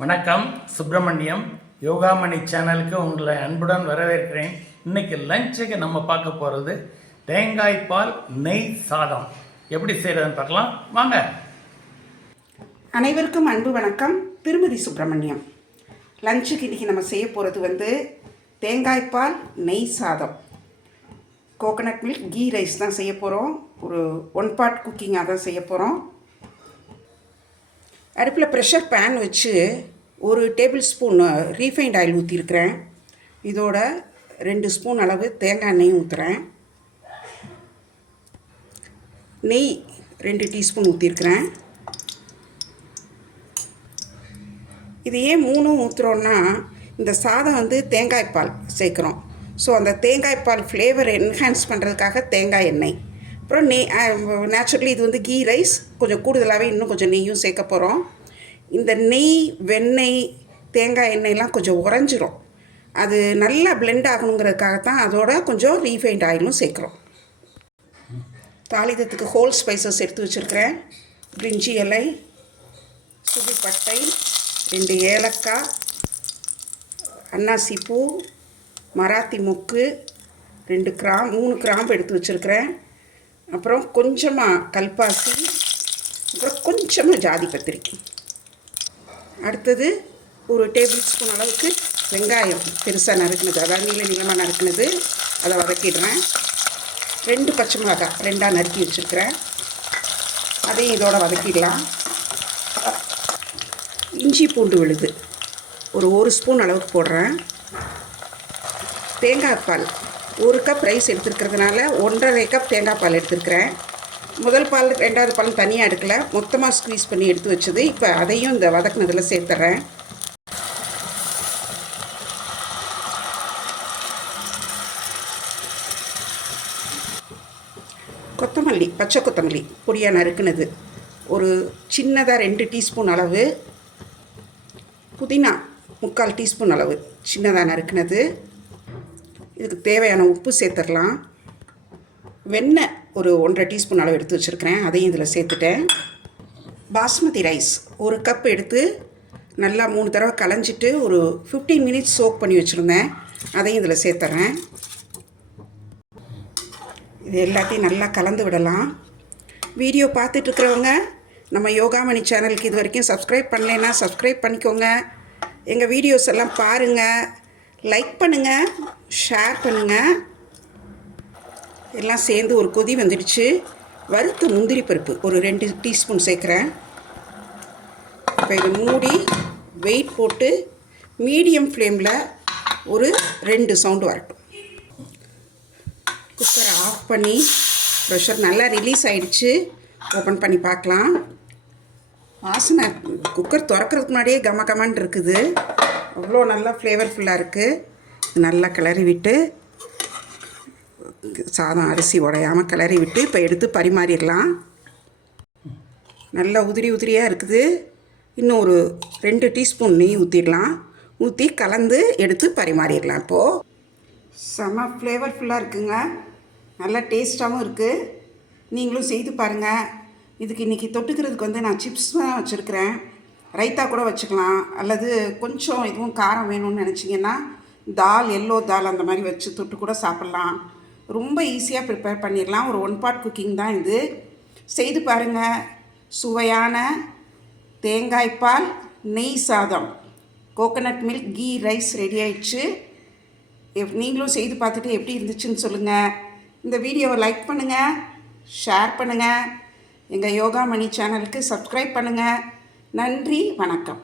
வணக்கம். சுப்பிரமணியம் யோகாமணி சேனலுக்கு உங்களை அன்புடன் வரவேற்கிறேன். இன்றைக்கி லஞ்சுக்கு நம்ம பார்க்க போகிறது தேங்காய் பால் நெய் சாதம் எப்படி செய்கிறதுன்னு பார்க்கலாம் வாங்க. அனைவருக்கும் அன்பு வணக்கம். திருமதி சுப்பிரமணியம். லஞ்சுக்கு இன்றைக்கி நம்ம செய்ய போகிறது தேங்காய் பால் நெய் சாதம், கோகனட் மில்க் கீ ரைஸ் தான் செய்ய போகிறோம். ஒரு 1 part குக்கிங்காக தான் செய்ய போகிறோம். அடுப்பில் ப்ரெஷர் பேன் வச்சு 1 டேபிள் ஸ்பூன் ரீஃபைண்ட் ஆயில் ஊற்றிருக்கிறேன். இதோட 2 ஸ்பூன் அளவு தேங்காய் எண்ணெய் ஊற்றுறேன். நெய் 2 டீஸ்பூன் ஊற்றிருக்கிறேன். இது ஏன் 3 ஊற்றுறோன்னா, இந்த சாதம் தேங்காய் பால் சேர்க்குறோம். ஸோ அந்த தேங்காய் பால் ஃப்ளேவர் என்ஹான்ஸ் பண்ணுறதுக்காக தேங்காய் எண்ணெய். அப்புறம் நேச்சுரலி இது கீ ரைஸ், கொஞ்சம் கூடுதலாகவே இன்னும் கொஞ்சம் நெய்யும் சேர்க்க போகிறோம். இந்த நெய், வெண்ணெய், தேங்காய் எண்ணெய்லாம் கொஞ்சம் உறைஞ்சிரும். அது நல்லா பிளெண்ட் ஆகணுங்கிறதுக்காகத்தான் அதோட கொஞ்சம் ரீஃபைண்ட் ஆயிலும் சேர்க்குறோம். தாளிதத்துக்கு ஹோல் ஸ்பைசஸ் எடுத்து வச்சுருக்கிறேன். பிரிஞ்சி இலை, சுடுபட்டை, 2 ஏலக்காய், அன்னாசி பூ, மராத்தி மொக்கு, 3 கிராம்பு எடுத்து வச்சுருக்கிறேன். அப்புறம் கொஞ்சமாக கல்பாசி, அப்புறம் கொஞ்சமாக ஜாதி பத்திரிக்கை. அடுத்தது 1 டேபிள் ஸ்பூன் அளவுக்கு வெங்காயம் பெருசாக நறுக்குனது, அதாவது நீளமாக நறுக்குனது, அதை வதக்கிடுறேன். 2 பச்சை மிளகாய் 2ஆக நறுக்கி வச்சுருக்கிறேன், அதையும் இதோட வதக்கிடலாம். இஞ்சி பூண்டு விழுது ஒரு 1 ஸ்பூன் அளவுக்கு போடுறேன். தேங்காய் பால் 1 கப் ரைஸ் எடுத்துருக்கிறதுனால 1.5 கப் தேங்காய் பால் எடுத்துருக்கிறேன். முதல் பால் 2வது பால் தனியாக எடுக்கலை, மொத்தமாக ஸ்க்வீஸ் பண்ணி எடுத்து வச்சது. இப்போ அதையும் இந்த வதக்குனதில் சேர்த்துறேன். கொத்தமல்லி, பச்சை கொத்தமல்லி பொடியாக நறுக்குனது ஒரு சின்னதாக 2 டீஸ்பூன் அளவு. புதினா 3/4 டீஸ்பூன் அளவு சின்னதாக நறுக்குனது. இதுக்கு தேவையான உப்பு சேர்த்துடலாம். வெண்ணெய் ஒரு 1.5 டீஸ்பூன் அளவு எடுத்து வச்சுருக்கிறேன், அதையும் இதில் சேர்த்துட்டேன். பாஸ்மதி ரைஸ் 1 கப் எடுத்து நல்லா 3 தடவை களைஞ்சிட்டு ஒரு 15 மினிட்ஸ் சோக் பண்ணி வச்சுருந்தேன், அதையும் இதில் சேர்த்துறேன். இது எல்லாத்தையும் நல்லா கலந்து விடலாம். வீடியோ பார்த்துட்ருக்கிறவங்க நம்ம யோகாமணி சேனலுக்கு இது வரைக்கும் சப்ஸ்கிரைப் பண்ணலைன்னா சப்ஸ்கிரைப் பண்ணிக்கோங்க. எங்கள் வீடியோஸ் எல்லாம் பாருங்கள், லைக் பண்ணுங்கள், ஷேர் பண்ணுங்கள். எல்லாம் சேர்ந்து ஒரு கொதி வந்துடுச்சு. வறுத்த முந்திரி பருப்பு ஒரு 2 டீஸ்பூன் சேர்க்குறேன். இப்போ இது மூடி வெயிட் போட்டு மீடியம் ஃப்ளேமில் ஒரு 2 சவுண்டு வரட்டும். குக்கரை ஆஃப் பண்ணி ப்ரெஷர் நல்லா ரிலீஸ் ஆகிடுச்சு. ஓப்பன் பண்ணி பார்க்கலாம். வாசனை குக்கர் திறக்கிறதுக்கு முன்னாடியே கமன்னு இருக்குது. அவ்வளோ நல்லா ஃப்ளேவர்ஃபுல்லாக இருக்குது. நல்லா கிளறி விட்டு, சாதம் அரிசி உடையாமல் கிளறி விட்டு இப்போ எடுத்து பரிமாறிடலாம். நல்லா உதிரியாக இருக்குது. இன்னும் ஒரு 2 டீஸ்பூன் நெய் ஊற்றிடலாம். ஊற்றி கலந்து எடுத்து பரிமாறிடலாம். இப்போது செம்ம ஃப்ளேவர்ஃபுல்லாக இருக்குங்க, நல்லா டேஸ்ட்டாகவும் இருக்குது. நீங்களும் செய்து பாருங்கள். இதுக்கு இன்றைக்கி தொட்டுக்கிறதுக்கு நான் சிப்ஸ் தான் வச்சுருக்கிறேன். ரைத்தா கூட வச்சுக்கலாம், அல்லது கொஞ்சம் இதுவும் காரம் வேணும்னு நினச்சிங்கன்னா எல்லோ தால் அந்த மாதிரி வச்சு தொட்டு கூட சாப்பிட்லாம். ரொம்ப ஈஸியாக ப்ரிப்பேர் பண்ணிடலாம். ஒரு 1 part குக்கிங் தான் இது. செய்து பாருங்கள். சுவையான தேங்காய் பால் நெய் சாதம், coconut milk ghee rice ready ஆயிடுச்சு. நீங்களும் செய்து பார்த்துட்டு எப்படி இருந்துச்சுன்னு சொல்லுங்கள். இந்த வீடியோவை லைக் பண்ணுங்கள், ஷேர் பண்ணுங்கள். எங்கள் யோகாமணி சேனலுக்கு சப்ஸ்கிரைப் பண்ணுங்கள். நன்றி, வணக்கம்.